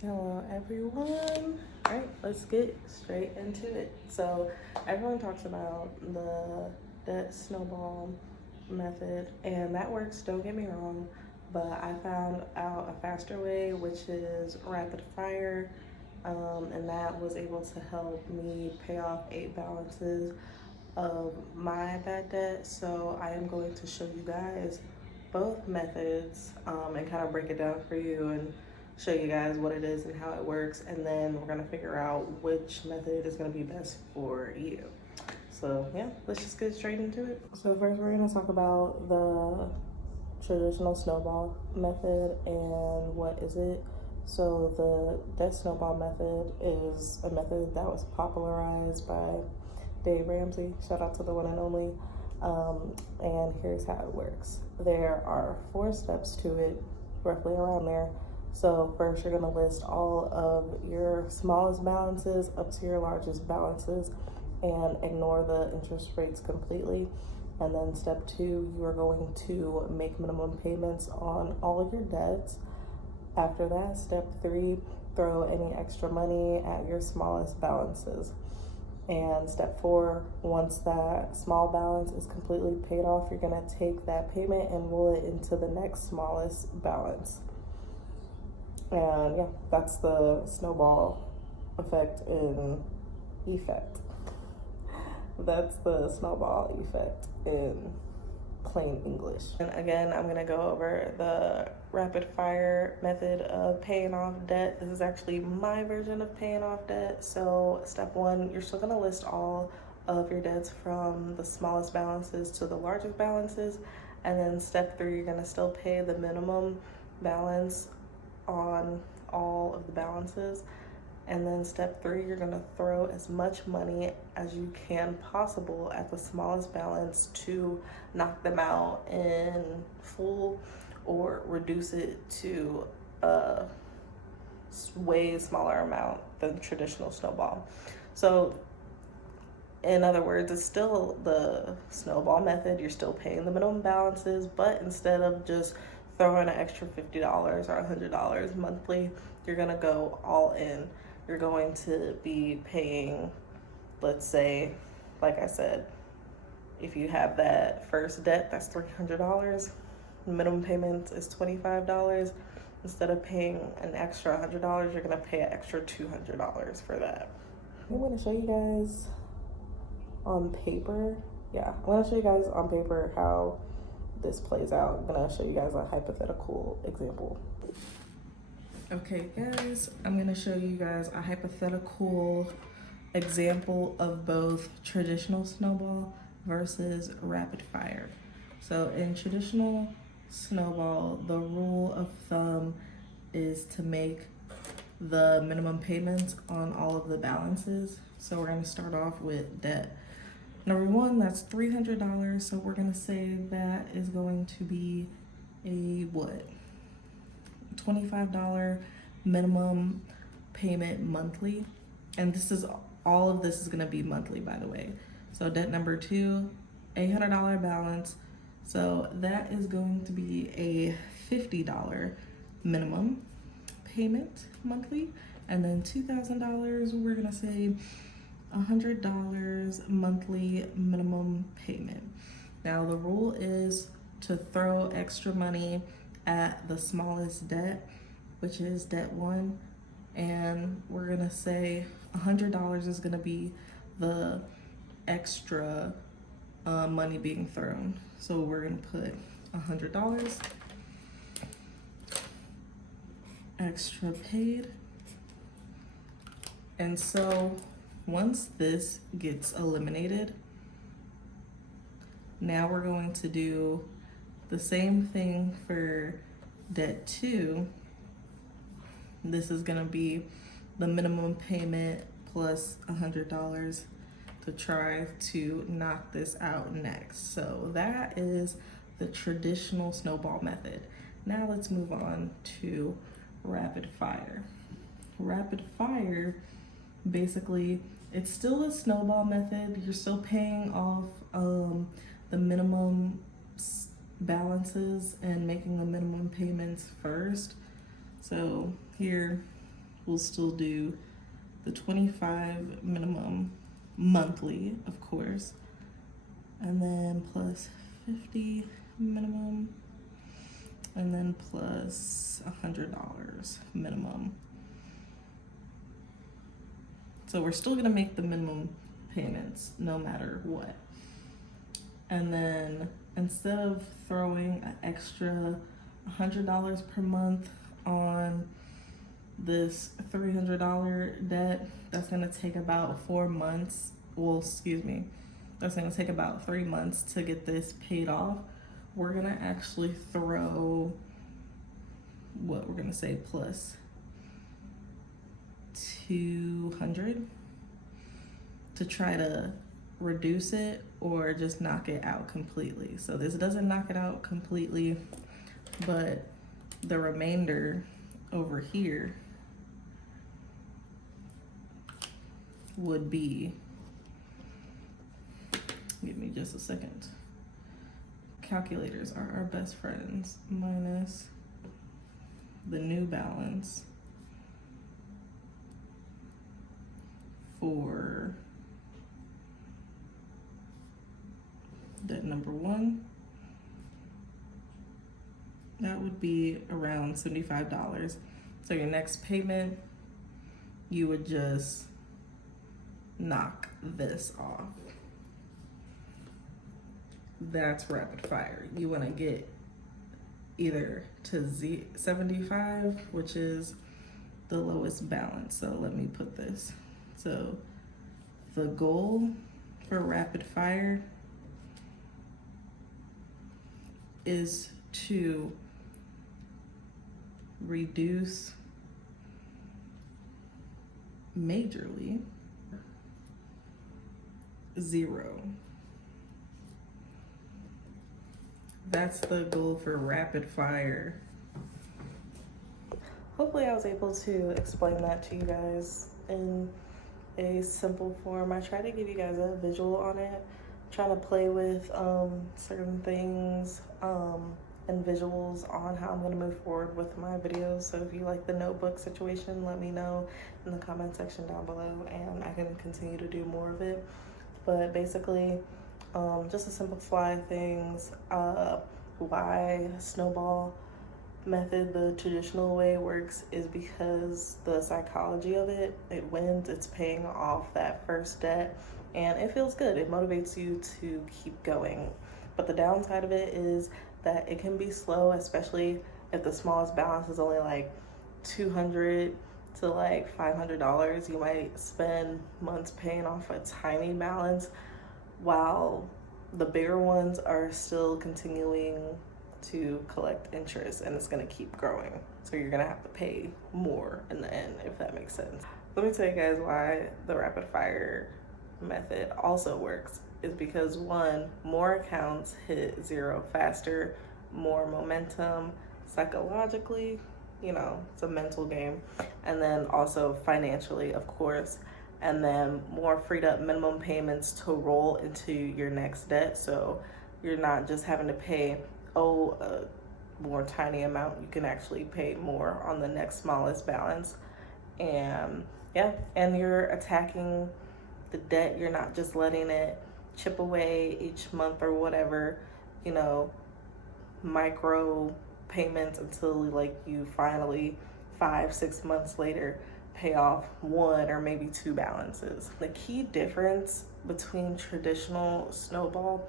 Hello everyone. All right, let's get straight into it. So everyone talks about the debt snowball method, and that works, don't get me wrong, but I found out a faster way, which is rapid fire, and that was able to help me pay off 8 balances of my bad debt. So I am going to show you guys both methods, and kind of break it down for you and show you guys what it is and how it works, and then we're gonna figure out which method is gonna be best for you. So yeah, let's just get straight into it. So first we're gonna talk about the traditional snowball method and what is it. So the debt snowball method is a method that was popularized by Dave Ramsey, shout out to the one and only. And here's how it works. There are 4 steps to it, roughly around there. So first you're gonna list all of your smallest balances up to your largest balances and ignore the interest rates completely. And then step 2, you are going to make minimum payments on all of your debts. After that, step 3, throw any extra money at your smallest balances. And step 4, once that small balance is completely paid off, you're gonna take that payment and roll it into the next smallest balance. And yeah, that's the snowball effect in effect. That's the snowball effect in plain English. And again, I'm gonna go over the rapid fire method of paying off debt. This is actually my version of paying off debt. So step 1, you're still gonna list all of your debts from the smallest balances to the largest balances. And then step 3, you're gonna still pay the minimum balance on all of the balances. And then step 3, you're gonna throw as much money as you can possible at the smallest balance to knock them out in full or reduce it to a way smaller amount than traditional snowball. So in other words, it's still the snowball method. You're still paying the minimum balances, but instead of just throwing an extra $50 or $100 monthly, you're gonna go all in. You're going to be paying, let's say, like I said, if you have that first debt, that's $300. Minimum payment is $25. Instead of paying an extra $100, you're gonna pay an extra $200 for that. I'm gonna show you guys on paper. Yeah, I'm gonna show you guys on paper how this plays out. I'm gonna show you guys a hypothetical example. Okay guys, I'm gonna show you guys a hypothetical example of both traditional snowball versus rapid fire. So in traditional snowball, the rule of thumb is to make the minimum payments on all of the balances. So we're gonna start off with debt. Number 1, that's $300. So we're gonna say that is going to be a what? $25 minimum payment monthly. And this is all of this is gonna be monthly, by the way. So debt number 2, $800 balance. So that is going to be a $50 minimum payment monthly. And then $2,000, we're gonna say $100 monthly minimum payment. Now the rule is to throw extra money at the smallest debt, which is debt 1, and we're gonna say $100 is gonna be the extra money being thrown. So we're gonna put $100 extra paid. And so once this gets eliminated, now we're going to do the same thing for debt 2. This is gonna be the minimum payment plus $100 to try to knock this out next. So that is the traditional snowball method. Now let's move on to rapid fire. Rapid fire, basically, it's still a snowball method. You're still paying off the minimum balances and making the minimum payments first. So here we'll still do the 25 minimum monthly, of course, and then plus 50 minimum, and then plus $100 minimum. So we're still gonna make the minimum payments no matter what. And then instead of throwing an extra $100 per month on this $300 debt, that's gonna take about 4 months. Well, excuse me, that's gonna take about 3 months to get this paid off. We're gonna actually throw, what we're gonna say, plus 200 to try to reduce it or just knock it out completely. So this doesn't knock it out completely, but the remainder over here would be, give me just a second. Calculators are our best friends, minus the new balance for debt number 1. That would be around $75. So your next payment, you would just knock this off. That's rapid fire. You want to get either to 75, which is the lowest balance. So let me put this. So the goal for rapid fire is to reduce majorly 0. That's the goal for rapid fire. Hopefully I was able to explain that to you guys in a simple form. I try to give you guys a visual on it, trying to play with certain things and visuals on how I'm going to move forward with my videos. So if you like the notebook situation, let me know in the comment section down below and I can continue to do more of it. But basically, just to simplify things, why snowball method, the traditional way, works is because the psychology of it wins. It's paying off that first debt and it feels good. It motivates you to keep going. But the downside of it is that it can be slow, especially if the smallest balance is only like $200 to like $500. You might spend months paying off a tiny balance while the bigger ones are still continuing to collect interest, and it's going to keep growing. So you're going to have to pay more in the end, if that makes sense. Let me tell you guys why the rapid fire method also works. Is because 1, more accounts hit 0 faster, more momentum psychologically, you know, it's a mental game, and then also financially, of course, and then more freed up minimum payments to roll into your next debt. So you're not just having to pay a more tiny amount, you can actually pay more on the next smallest balance. And yeah, and you're attacking the debt. You're not just letting it chip away each month or whatever, you know, micro payments until like you finally 5-6 months later pay off 1 or maybe 2 balances. The key difference between traditional snowball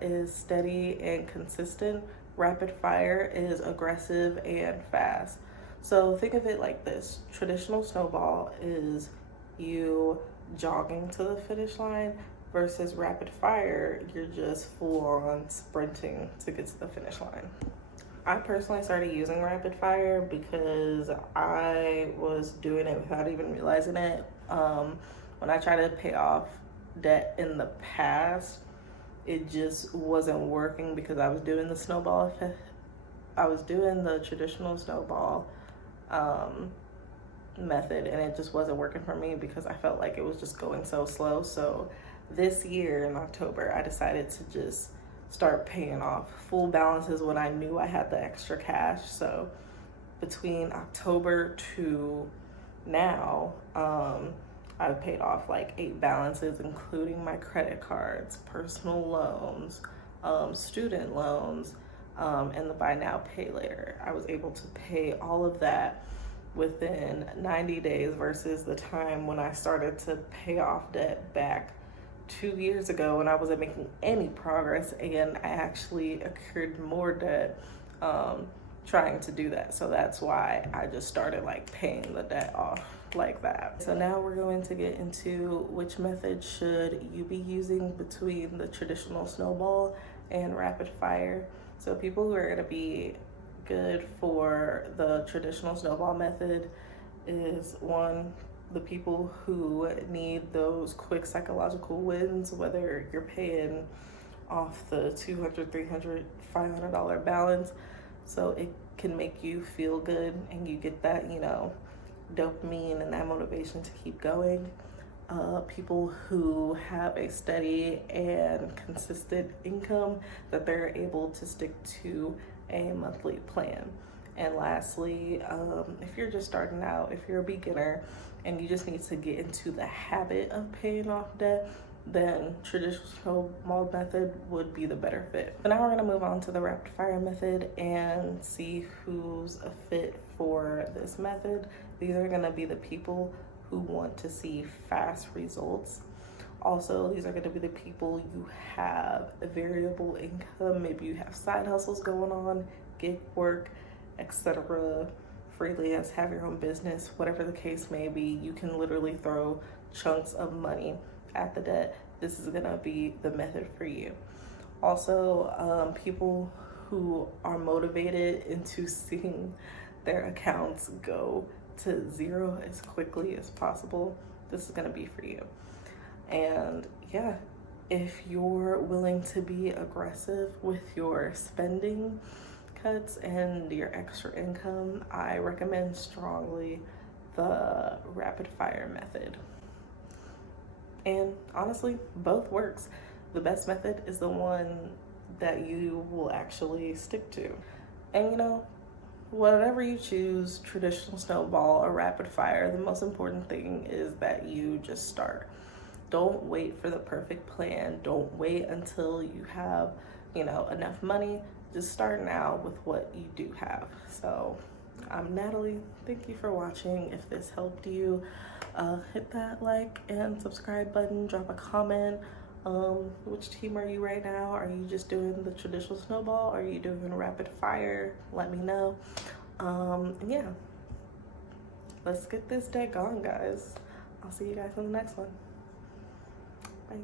is steady and consistent. Rapid fire is aggressive and fast. So think of it like this. Traditional snowball is you jogging to the finish line versus rapid fire, you're just full on sprinting to get to the finish line. I personally started using rapid fire because I was doing it without even realizing it. When I tried to pay off debt in the past, it just wasn't working because I was doing the snowball effect. I was doing the traditional snowball method and it just wasn't working for me because I felt like it was just going so slow. So this year in October, I decided to just start paying off full balances when I knew I had the extra cash. So between October to now, I've paid off like 8 balances, including my credit cards, personal loans, student loans, and the buy now, pay later. I was able to pay all of that within 90 days versus the time when I started to pay off debt back 2 years ago when I wasn't making any progress, and I actually accrued more debt trying to do that. So that's why I just started like paying the debt off like that. So now we're going to get into which method should you be using between the traditional snowball and rapid fire. So people who are going to be good for the traditional snowball method is, one, the people who need those quick psychological wins, whether you're paying off the $200, $300, $500 balance, so it can make you feel good and you get that, you know, dopamine and that motivation to keep going. People who have a steady and consistent income that they're able to stick to a monthly plan. And lastly, if you're just starting out, if you're a beginner and you just need to get into the habit of paying off debt, then traditional snowball method would be the better fit. So now we're gonna move on to the rapid fire method and see who's a fit for this method. These are gonna be the people who want to see fast results. Also, these are going to be the people you have a variable income. Maybe you have side hustles going on, gig work, etc., freelance, have your own business, whatever the case may be. You can literally throw chunks of money at the debt. This is going to be the method for you. Also, people who are motivated into seeing their accounts go to zero as quickly as possible, this is going to be for you. And yeah, if you're willing to be aggressive with your spending cuts and your extra income, I recommend strongly the rapid fire method. And honestly, both works. The best method is the one that you will actually stick to. And you know, whatever you choose, traditional snowball or rapid fire, the most important thing is that you just start. Don't wait for the perfect plan. Don't wait until you have, you know, enough money. Just start now with what you do have. So I'm Natalie. Thank you for watching. If this helped you, hit that like and subscribe button, drop a comment. Which team are you right now? Are you just doing the traditional snowball? Are you doing rapid fire? Let me know. And yeah, let's get this day gone, guys. I'll see you guys in the next one. Bye.